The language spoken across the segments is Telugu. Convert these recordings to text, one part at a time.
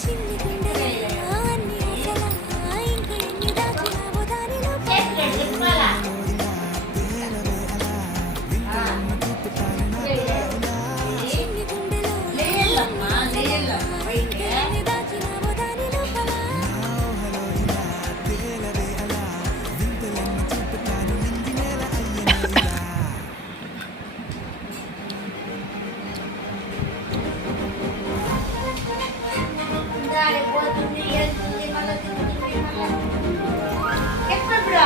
చిన్ని గుండెలో అన్ని ఆశలా ఇంకా ఎన్ని దాచినావో దాని లోపల చిన్ని గుండెలో ఇంకా ఎన్ని దాచినావో దాని లోపల పోతుంది వెళ్తుంది మళ్ళీ తిరుగుతుంది ఎప్పుడు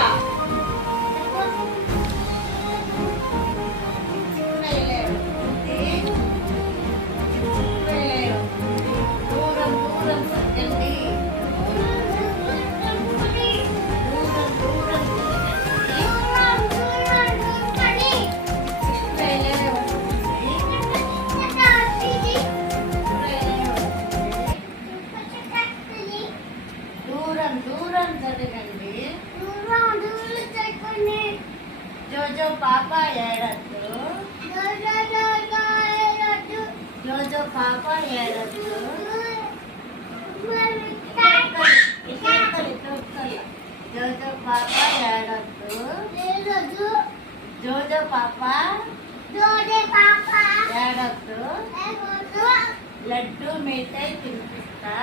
దూరం దూరం సత్యండి దూరం దూరం దూరం చదవండి జోజో పాప ఏడద్దు జోజో పాప ఏడద్దు జోజో పాప ఏడద్దు జోజో పాప ఏడద్దు లడ్డు మిఠాయి తినిపిస్తా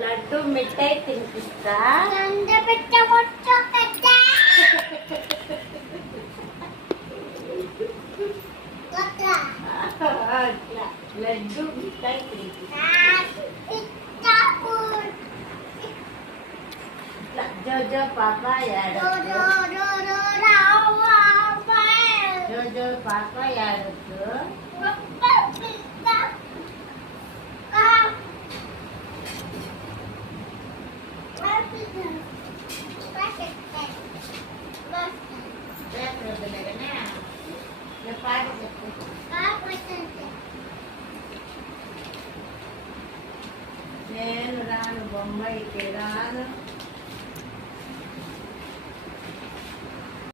లడ్డు మిఠాయి తినిపిస్తా అట్లా లడ్డు మిఠాయి తినిపిస్తా జోజో పాప ఏడద్దు జోజో పాప ఏడద్దు నేను రాను బొంబాయికి రాను